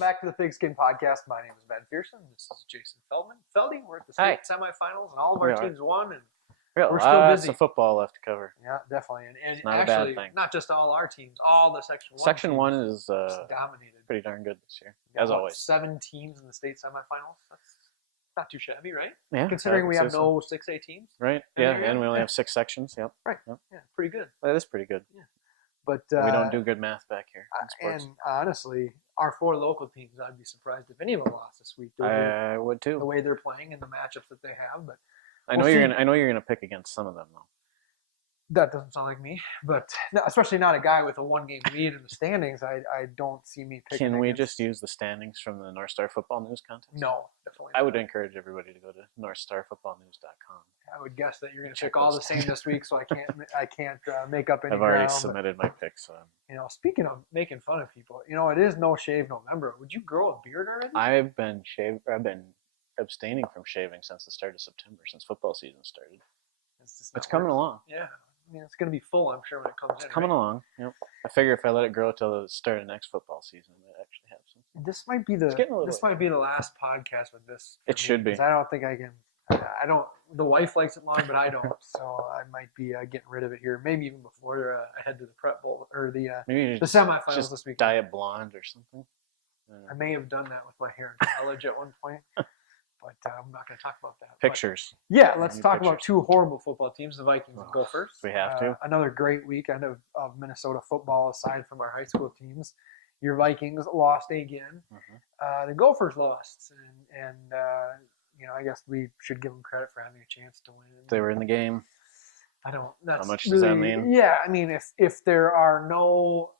back to the Pigskin Podcast. My name is Ben Pherson. This is Jason Feldman. Feldy, we're at the state semifinals, and all of our teams won, and we're still busy. Lots of football left to cover. Yeah, definitely. And not actually, a bad thing. Not just all our teams, all the Section 1 Section teams 1 is dominated. Pretty darn good this year, as always. 7 teams in the state semifinals. That's not too shabby, right? Yeah. Considering we have no 6A teams. Right, yeah, and we only have 6 sections, yep. Right, yep. Yeah, pretty good. That is pretty good. Yeah. But we don't do good math back here in sports. And honestly, our 4 local teams, I'd be surprised if any of them lost this week. I would too. The way they're playing and the matchups that they have, but I know you're gonna pick against some of them though. That doesn't sound like me, but especially not a guy with a 1-game lead in the standings. I don't see me picking. Can we just use the standings from the North Star Football News contest? No, definitely. I would encourage everybody to go to northstarfootballnews.com. I would guess that you're going to pick all the same this week, so I can't make up any I've already ground, submitted my picks. So. Speaking of making fun of people, it is No Shave November. Would you grow a beard already? I've been abstaining from shaving since the start of September, since football season started. It's coming along. Yeah. It's going to be full, I'm sure, when it comes in. It's coming along. Yep. I figure if I let it grow till the start of next football season, I might actually have some. This might be the last podcast with this. It should be. I don't think I can. I don't. The wife likes it long, but I don't. So I might be getting rid of it here. Maybe even before I head to the prep bowl or the semifinals this week. Dye it blonde or something. I may have done that with my hair in college at one point. But I'm not going to talk about that. Pictures. But, yeah, let's talk about 2 horrible football teams, the Vikings and Gophers. We have to. Another great weekend of Minnesota football aside from our high school teams. Your Vikings lost again. Mm-hmm. The Gophers lost. And I guess we should give them credit for having a chance to win. They were in the game. I don't. That's How much really, does that mean? Yeah, I mean, if there are no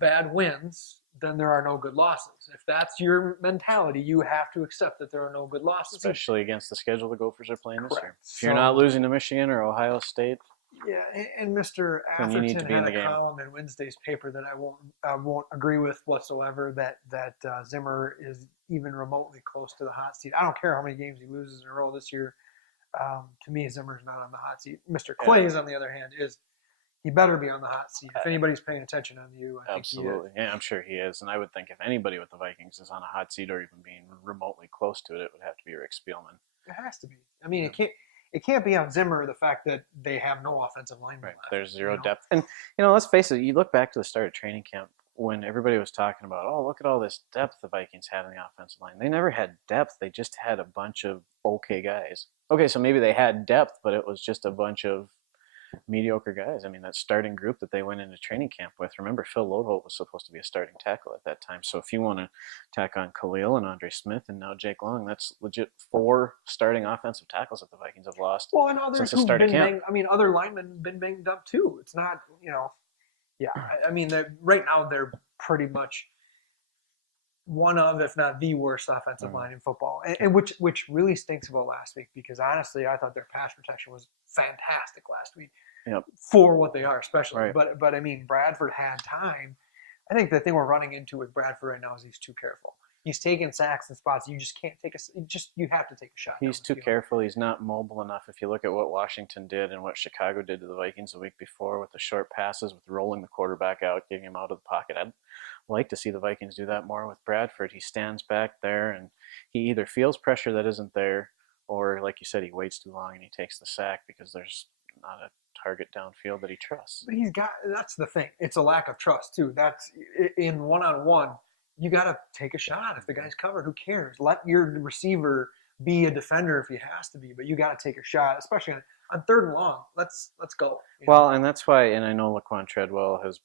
bad wins, then there are no good losses. If that's your mentality, you have to accept that there are no good losses. Especially against the schedule the Gophers are playing this year. If you're not losing to Michigan or Ohio State. Yeah, and Mr. Atherton had a column in Wednesday's paper that I won't agree with whatsoever, that Zimmer is even remotely close to the hot seat. I don't care how many games he loses in a row this year. To me, Zimmer's not on the hot seat. Mr. Clay's, on the other hand, he better be on the hot seat. If anybody's paying attention on you, I think he is. Yeah, I'm sure he is. And I would think if anybody with the Vikings is on a hot seat or even being remotely close to it, it would have to be Rick Spielman. It has to be. I mean, it can't be on Zimmer the fact that they have no offensive linemen left. There's zero depth. And, let's face it, you look back to the start of training camp when everybody was talking about, look at all this depth the Vikings had in the offensive line. They never had depth. They just had a bunch of okay guys. Okay, so maybe they had depth, but it was just a bunch of mediocre guys. I mean, that starting group that they went into training camp with, remember Phil Lodeholt was supposed to be a starting tackle at that time. So if you want to tack on Khalil and Andre Smith and now Jake Long, that's legit 4 starting offensive tackles that the Vikings have lost. Well, and others who've been banged, other linemen have been banged up too. It's not, yeah. I mean, right now they're pretty much one of, if not the worst offensive line in football, and which really stinks about last week because honestly, I thought their pass protection was fantastic last week for what they are, especially. Right. But I mean, Bradford had time. I think the thing we're running into with Bradford right now is he's too careful. He's taking sacks in spots you just can't take you have to take a shot. He's too careful. He's not mobile enough. If you look at what Washington did and what Chicago did to the Vikings the week before with the short passes, with rolling the quarterback out, getting him out of the pocket, I'd like to see the Vikings do that more with Bradford. He stands back there and he either feels pressure that isn't there or, like you said, he waits too long and he takes the sack because there's not a target downfield that he trusts. But that's the thing. It's a lack of trust too. That's in one-on-one. You got to take a shot. If the guy's covered, who cares? Let your receiver be a defender if he has to be, but you got to take a shot, especially on 3rd and long. Let's go. Well, and that's why, and I know Laquan Treadwell has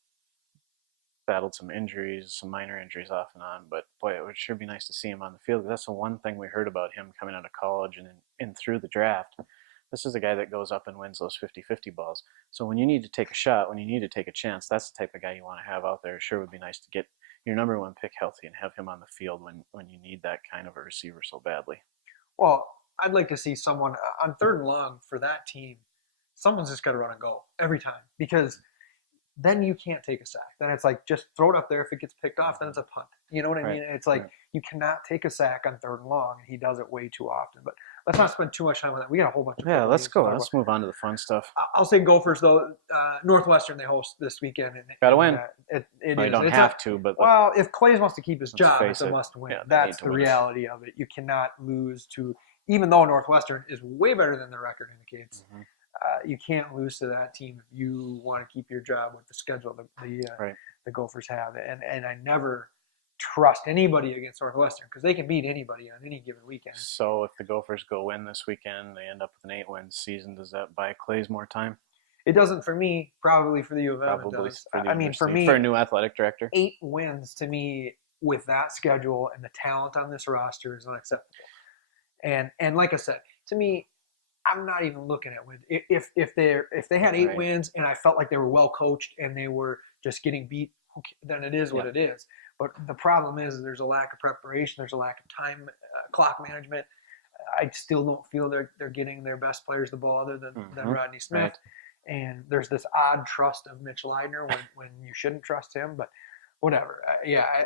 battled some injuries, some minor injuries off and on, but boy, it would sure be nice to see him on the field. That's the one thing we heard about him coming out of college and through the draft. This is the guy that goes up and wins those 50-50 balls. So when you need to take a shot, when you need to take a chance, that's the type of guy you want to have out there. It sure would be nice to get your number 1 pick healthy and have him on the field when you need that kind of a receiver so badly. Well, I'd like to see someone on 3rd and long for that team. Someone's just got to run and go every time because then you can't take a sack. Then it's like just throw it up there. If it gets picked off, then it's a punt. You know what I mean? It's like you cannot take a sack on 3rd and long, and he does it way too often. But let's not spend too much time on that. We got a whole bunch of let's go. about. Let's move on to the fun stuff. I'll say Gophers though. Northwestern they host this weekend. Got to win. It well, is. You don't have to, but well, if Clays wants to keep his job, it's a it. must-win. Yeah, that's the reality of it. You cannot lose to, even though Northwestern is way better than their record indicates. Mm-hmm. You can't lose to that team if you want to keep your job with the schedule the Gophers have. And I never trust anybody against Northwestern because they can beat anybody on any given weekend. So if the Gophers go win this weekend, they end up with an 8-win season. Does that buy Clays more time? It doesn't for me. Probably for the U of M. Probably it does. I mean, for me, for a new athletic director, 8 wins to me with that schedule and the talent on this roster is unacceptable. And like I said, to me, I'm not even looking at wins. If they had 8 wins and I felt like they were well coached and they were just getting beat, then it is what it is. But the problem is there's a lack of preparation. There's a lack of time, clock management. I still don't feel they're getting their best players the ball other than Rodney Smith. Right. And there's this odd trust of Mitch Leidner when you shouldn't trust him. But whatever.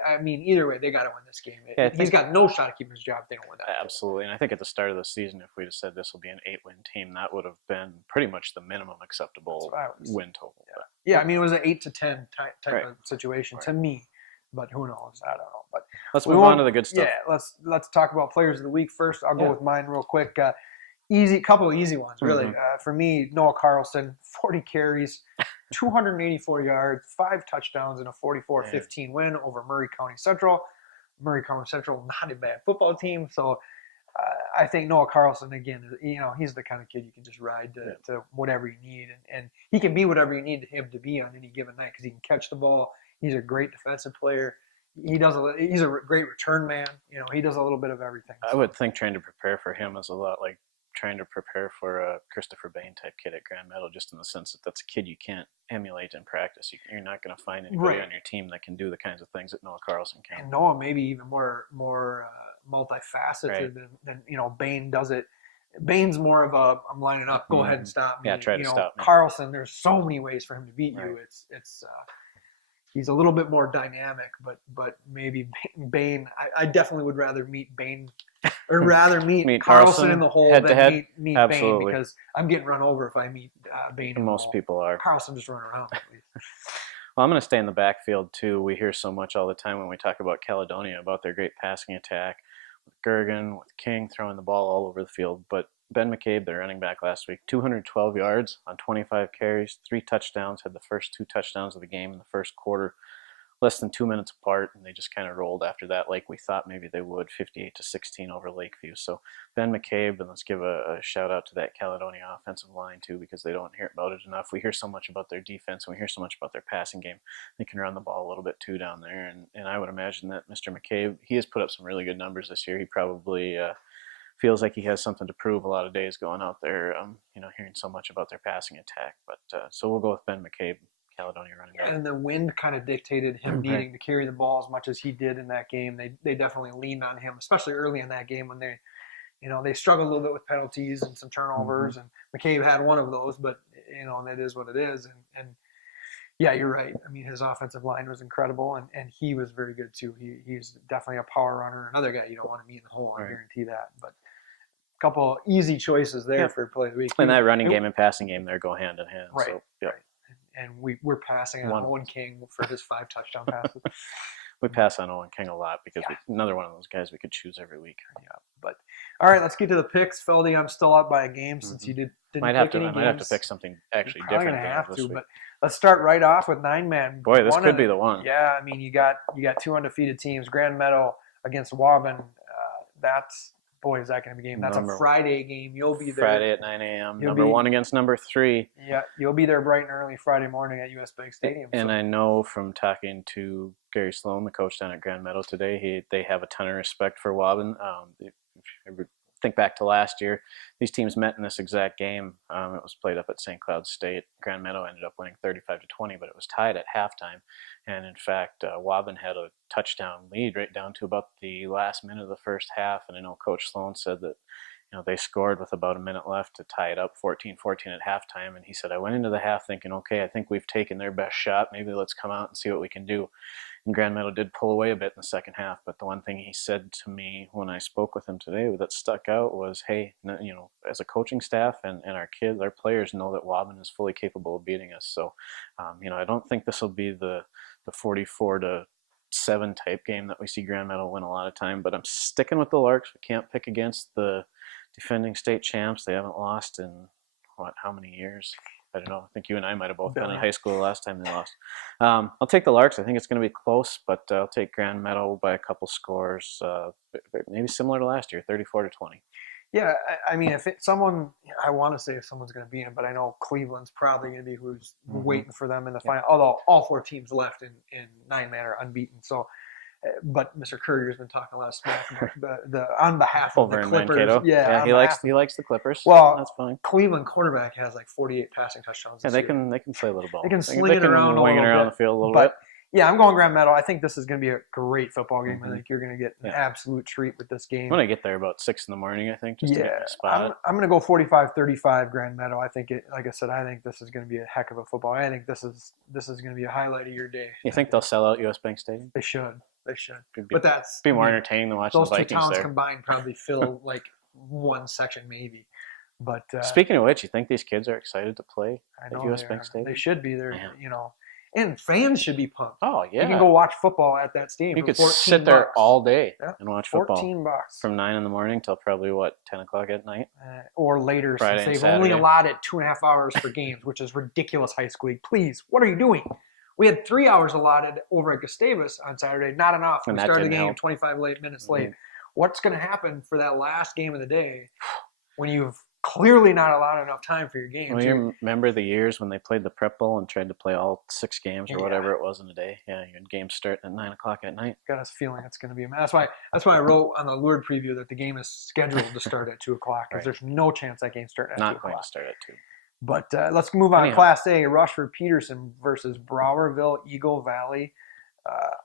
I mean, either way, they got to win this game. He's got no shot of keeping his job if they don't win that. Absolutely. And I think at the start of the season, if we'd have said this will be an 8-win team, that would have been pretty much the minimum acceptable win total. Yeah, I mean, it was an 8 to 10 type of situation to me. But who knows? I don't know. But let's move on to the good stuff. Yeah, let's talk about players of the week first. I'll go with mine real quick. Couple of easy ones, really. For me, Noah Carlson, 40 carries, 284 yards, 5 touchdowns, and a 44-15 win over Murray County Central. Murray County Central, not a bad football team. So I think Noah Carlson, again, he's the kind of kid you can just ride to whatever you need. And he can be whatever you need him to be on any given night because he can catch the ball. He's a great defensive player. He's a great return man. He does a little bit of everything. I would think trying to prepare for him is a lot like trying to prepare for a Christopher Bain type kid at Grand Meadow, just in the sense that that's a kid you can't emulate in practice. You're not going to find anybody on your team that can do the kinds of things that Noah Carlson can. And Noah maybe even more multifaceted than Bain does it. Bain's more of a I'm lining up, go ahead and stop me. Yeah, try to stop me. Carlson, there's so many ways for him to beat you. It's he's a little bit more dynamic, but maybe Bain. I definitely would rather meet Bain or rather meet Carlson in the hole than meet Bain because I'm getting run over if I meet Bain. Most people are. Carlson just running around. Well, I'm going to stay in the backfield too. We hear so much all the time when we talk about Caledonia about their great passing attack with Gergen, with King throwing the ball all over the field. But Ben McCabe, their running back last week, 212 yards on 25 carries, 3 touchdowns, had the first 2 touchdowns of the game in the first quarter, less than 2 minutes apart, and they just kind of rolled after that like we thought maybe they would, 58-16 over Lakeview. So Ben McCabe, and let's give a shout out to that Caledonia offensive line too, because they don't hear about it enough. We hear so much about their defense, and we hear so much about their passing game. They can run the ball a little bit too down there, and I would imagine that Mr. McCabe, he has put up some really good numbers this year. He probably feels like he has something to prove a lot of days going out there, hearing so much about their passing attack. But so we'll go with Ben McCabe, Caledonia running back. And the wind kind of dictated him needing to carry the ball as much as he did in that game. They definitely leaned on him, especially early in that game when they struggled a little bit with penalties and some turnovers. And McCabe had one of those, but that is what it is. And yeah, you're right. I mean, his offensive line was incredible, and he was very good too. He's definitely a power runner. Another guy you don't want to meet in the hole, I guarantee that. But a couple easy choices there for play of the week. And that running game and passing game there go hand in hand. Right. So, yeah. Right. And we're passing on Owen King for his 5 touchdown passes. We pass on Owen King a lot because another one of those guys we could choose every week. Yeah, but all right, let's get to the picks. Feldy, I'm still up by a game since you didn't might have to pick something actually different. You're gonna have to, but let's start right off with 9-man. Boy, this could be the one. Yeah, I mean you got 2 undefeated teams. Grand Meadow against Waban. Boy, is that going to be a game. That's a Friday game. You'll be there. Friday at 9 a.m. Number 1 against number 3. Yeah, you'll be there bright and early Friday morning at US Bank Stadium. And I know from talking to Gary Sloan, the coach down at Grand Meadow today, they have a ton of respect for Waban. If you think back to last year, these teams met in this exact game. It was played up at St. Cloud State. Grand Meadow ended up winning 35-20, but it was tied at halftime. And in fact, Waban had a touchdown lead right down to about the last minute of the first half. And I know Coach Sloan said that they scored with about a minute left to tie it up 14-14 at halftime. And he said, I went into the half thinking, okay, I think we've taken their best shot. Maybe let's come out and see what we can do. And Grand Meadow did pull away a bit in the second half, but the one thing he said to me when I spoke with him today that stuck out was, hey, as a coaching staff and our kids, our players know that Waban is fully capable of beating us. So, I don't think this will be the 44-7 type game that we see Grand Meadow win a lot of time, but I'm sticking with the Larks. We can't pick against the defending state champs. They haven't lost in, how many years? I don't know. I think you and I might have both been in high school the last time they lost. I'll take the Larks. I think it's going to be close, but I'll take Grand Meadow by a couple scores, maybe similar to last year, 34-20. Yeah, I mean, I want to say if someone's going to beat them, but I know Cleveland's probably going to be who's waiting for them in the final. Although all 4 teams left in 9-man are unbeaten. So, but Mr. Courier's been talking a lot of smack about on behalf of Over the in Clippers. Mankato. Yeah, he likes the Clippers. Well, that's fine. Cleveland quarterback has like 48 passing touchdowns. Yeah, they can play a little ball. They can sling it around, wing it around the field a little bit. Yeah, I'm going Grand Meadow. I think this is going to be a great football game. Mm-hmm. I think you're going to get an absolute treat with this game. I'm going to get there about 6 in the morning, I think, just to get my spot. I'm going to go 45-35 Grand Meadow. I think like I said, I think this is going to be a heck of a football. I think this is going to be a highlight of your day. You think they'll sell out US Bank Stadium? They should. But that's be more entertaining than watching the Vikings there. Those 2 towns combined probably fill like one section maybe. But speaking of which, you think these kids are excited to play at US Bank Stadium? They should be there, and fans should be pumped. Oh, yeah. You can go watch football at that stadium. You could sit there all day and watch football. $14. From 9 in the morning till probably, 10 o'clock at night? Or later, Friday since they've Saturday. only allotted 2.5 hours for games, which is ridiculous, high school league. Please, what are you doing? We had 3 hours allotted over at Gustavus on Saturday. Not enough. We started the game 25 minutes late. What's going to happen for that last game of the day when you've clearly not allowed enough time for your games? Well, you remember the years when they played the prep bowl and tried to play all 6 games or whatever it was in a day? Yeah, you had games starting at 9 o'clock at night. Got us feeling it's going to be a mess. That's why I wrote on the Lured preview that the game is scheduled to start at 2 o'clock because there's no chance that game's starting at 2 o'clock. Not going to start at 2. But let's move on. Anyhow. Class A, Rushford Peterson versus Browerville Eagle Valley.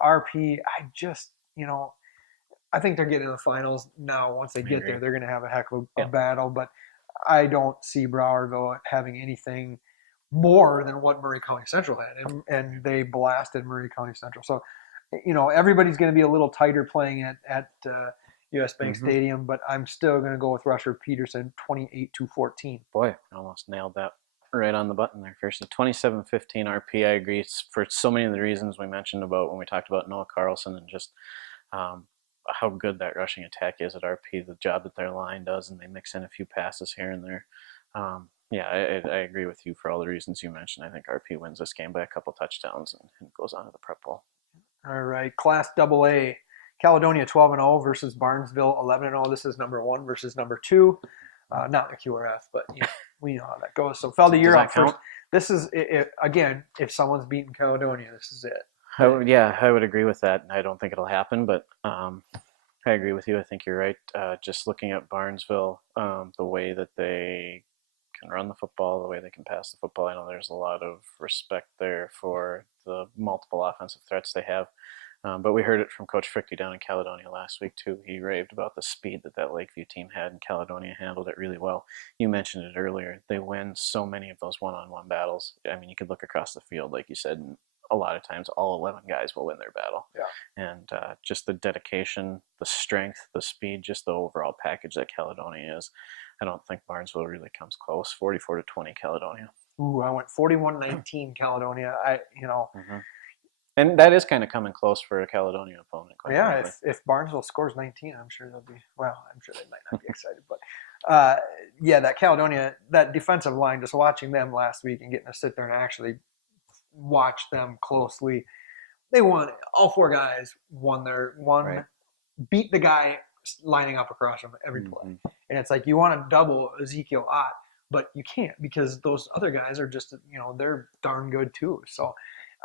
RP, I think they're getting in the finals now. Once they get there, they're going to have a heck of a battle. But I don't see Browerville having anything more than what Murray County Central had. And they blasted Murray County Central. So, everybody's going to be a little tighter playing at US Bank Stadium, but I'm still going to go with Rushford Peterson, 28-14. Boy, almost nailed that right on the button there, Pherson. 27-15 RP, I agree. It's for so many of the reasons we mentioned about when we talked about Noah Carlson and just how good that rushing attack is at RP, the job that their line does, and they mix in a few passes here and there. I agree with you for all the reasons you mentioned. I think RP wins this game by a couple touchdowns and goes on to the prep bowl. All right, Class AA. Caledonia 12-0 versus Barnesville 11-0. This is number 1 versus number 2. Not the QRF, but we know how that goes. So, Feldy, you're up first. This is, again, if someone's beaten Caledonia, this is it. I would agree with that. I don't think it'll happen, but I agree with you. I think you're right. Just looking at Barnesville, the way that they can run the football, the way they can pass the football, I know there's a lot of respect there for the multiple offensive threats they have. But we heard it from Coach Fricky down in Caledonia last week, too. He raved about the speed that Lakeview team had, and Caledonia handled it really well. You mentioned it earlier. They win so many of those one-on-one battles. I mean, you could look across the field, like you said, and a lot of times all 11 guys will win their battle. Yeah. And just the dedication, the strength, the speed, just the overall package that Caledonia is. I don't think Barnesville really comes close. 44-20 Caledonia. Ooh, I went 41-19 Caledonia. And that is kind of coming close for a Caledonia opponent. If Barnesville scores 19, I'm sure they'll be, I'm sure they might not be excited. But, that Caledonia, that defensive line, just watching them last week and getting to sit there and actually watch them closely, they won. All 4 guys won beat the guy lining up across them every play. And it's like you want to double Ezekiel Ott, but you can't because those other guys are just, they're darn good too. So,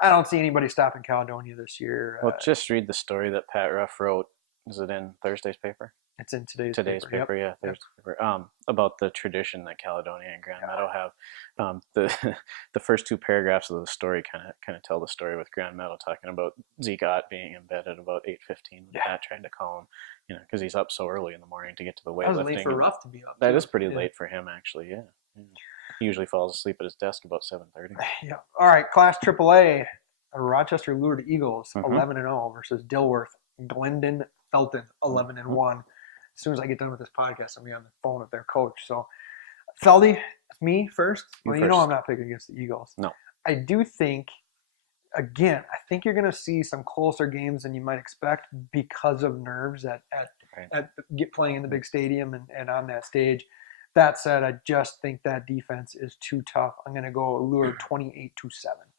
I don't see anybody stopping Caledonia this year. Well, just read the story that Pat Ruff wrote. Is it in Thursday's paper? It's in today's paper. Yep. Thursday's paper. About the tradition that Caledonia and Grand Meadow have. The first 2 paragraphs of the story kind of tell the story with Grand Meadow talking about Zeke Ott being in bed at about 8:15. Pat trying to call him, because he's up so early in the morning to get to the weightlifting. That was late for Ruff to be up. That is pretty late for him, actually. Yeah. He usually falls asleep at his desk about 7:30. Yeah. All right, Class AAA. Rochester lured Eagles, Mhm. 11-0 versus Dilworth, Glendon Felton, 11-1. As soon as I get done with this podcast, I'm going to be on the phone with their coach. So, Feldy, me first. Well, you know I'm not picking against the Eagles. No. I do think, again, I think you're going to see some closer games than you might expect because of nerves at playing in the big stadium and on that stage. That said, I just think that defense is too tough. I'm going to go Lure 28-7.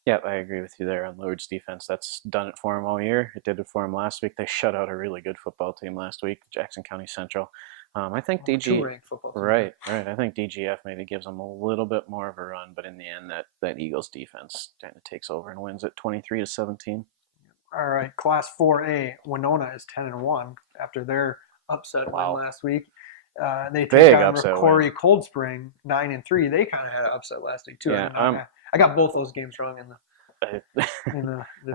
Yeah, I agree with you there on Lured's defense. That's done it for him all year. It did it for him last week. They shut out a really good football team last week, Jackson County Central. I think Two-ranked football team. Right. I think DGF maybe gives them a little bit more of a run, but in the end, that Eagles defense kind of takes over and wins it 23-17. All right, Class 4A, Winona is 10-1 after their upset win last week. They take on Corey Cold Spring 9-3. They kind of had an upset last week too. Yeah, I got both those games wrong in the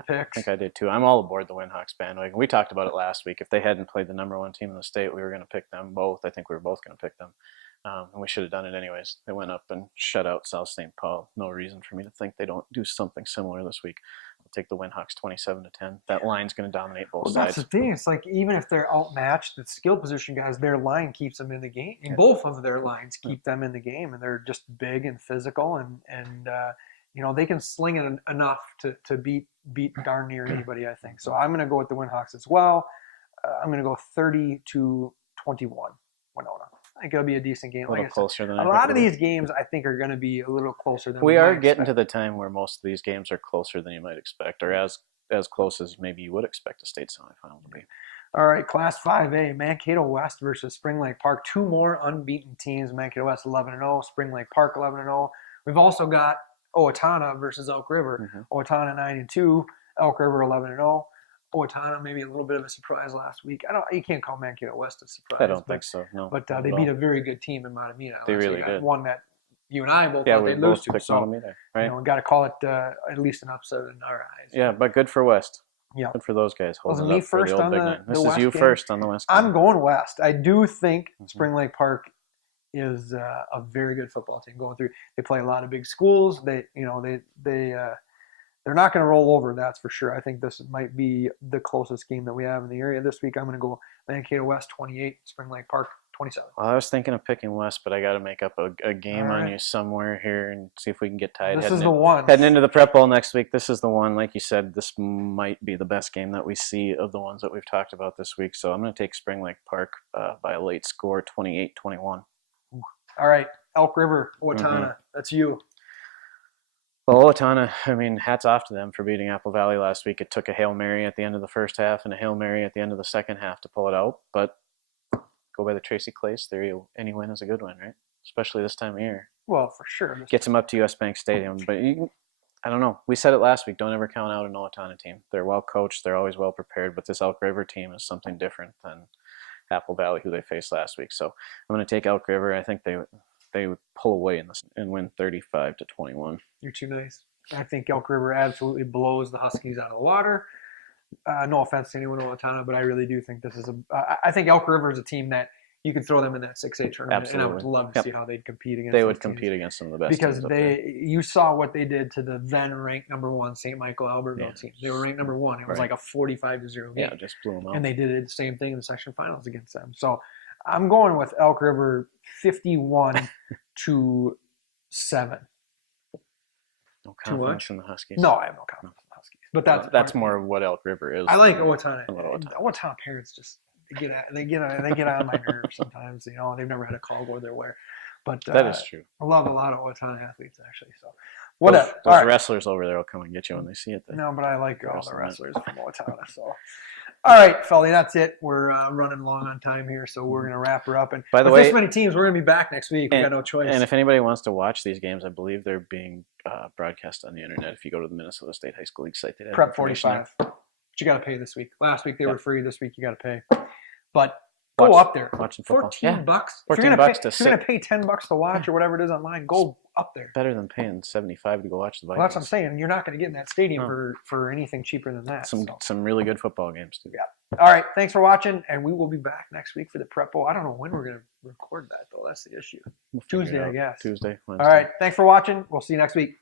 picks. I think I did too. I'm all aboard the Winhawks bandwagon. We talked about it last week. If they hadn't played the number one team in the state, we were going to pick them both. I think we were both going to pick them. And we should have done it anyways. They went up and shut out South St. Paul. No reason for me to think they don't do something similar this week. I'll take the Winhawks 27-10. That line's going to dominate both sides. That's the thing. It's like even if they're outmatched, the skill position guys, their line keeps them in the game. And both of their lines keep them in the game, and they're just big and physical, and they can sling it enough to beat darn near anybody, I think. So I'm going to go with the Winhawks as well. I'm going to go 30-21 Winona. I think it'll be a decent game. A little closer than a lot of these games, I think, are going to be a little closer than we are getting to the time where most of these games are closer than you might expect, or as close as maybe you would expect a state semifinal to be. All right, Class 5A, Mankato West versus Spring Lake Park. Two more unbeaten teams. Mankato West 11-0, Spring Lake Park 11-0. We've also got Owatonna versus Elk River. Owatonna 9-2, Elk River 11-0. Owatonna maybe a little bit of a surprise last week. You can't call Mankato West a surprise. I don't think so. No, but they beat a very good team in Matamina. They really did. One that you and I both thought they'd lose to. So right? Got to call it at least an upset in our eyes. Yeah, but good for West. Yeah, good for those guys. Wasn't me first on the This is West you game. First on the West game. I'm going West. I do think Spring Lake Park is a very good football team going through. They play a lot of big schools. They're not going to roll over, that's for sure. I think this might be the closest game that we have in the area this week. I'm going to go Mankato West 28, Spring Lake Park 27. Well, I was thinking of picking West, but I got to make up a game on you somewhere here and see if we can get tied. This is the one. Heading into the Prep Bowl next week, this is the one. Like you said, this might be the best game that we see of the ones that we've talked about this week. So I'm going to take Spring Lake Park by a late score, 28-21. All right, Elk River, Owatonna. That's you. Well, Owatonna, hats off to them for beating Apple Valley last week. It took a Hail Mary at the end of the first half and a Hail Mary at the end of the second half to pull it out. But go by the Tracy Clays theory, any win is a good win, right? Especially this time of year. Well, for sure. Gets them up to US Bank Stadium. But I don't know. We said it last week. Don't ever count out an Owatonna team. They're well coached. They're always well prepared. But this Elk River team is something different than Apple Valley, who they faced last week. So I'm going to take Elk River. I think they would pull away in this and win 35-21. You're too nice. I think Elk River absolutely blows the Huskies out of the water. No offense to anyone in Owatonna, but I really do think this is I think Elk River is a team that you could throw them in that 6A tournament, Absolutely. and I would love to see how they'd compete against. They would compete against some of the best because teams you saw what they did to the then ranked number 1 St. Michael Albertville team. They were ranked number 1. It was like a 45-0 game. Yeah, just blew them out. And they did the same thing in the section finals against them. So I'm going with Elk River 51-7. No confidence in the Huskies. No, I have no confidence in the Huskies. But that's more of what Elk River is. I like Owatonna. Owatonna parents just they get on my nerves sometimes. They've never had a call go their way. But that is true. I love a lot of Owatonna athletes actually. So whatever. Those wrestlers over there will come and get you when they see it. No, but I like all the wrestlers from Owatonna. So. All right, Felly, that's it. We're running long on time here, so we're going to wrap her up. And by the way, this many teams, we're going to be back next week. We got no choice. And if anybody wants to watch these games, I believe they're being broadcast on the internet. If you go to the Minnesota State High School League site, they have Prep 45. But you got to pay this week. Last week they were free. This week you got to pay. But go up there. Watch some football. $14. $14 if you're going to pay $10 to watch or whatever it is online, go up there. Better than paying $75 to go watch the Vikings. Well, that's what I'm saying. You're not going to get in that stadium for anything cheaper than that. Some really good football games too. Yeah. All right. Thanks for watching, and we will be back next week for the Prep Bowl. I don't know when we're going to record that though. That's the issue. Tuesday, I guess. Tuesday. Wednesday. All right. Thanks for watching. We'll see you next week.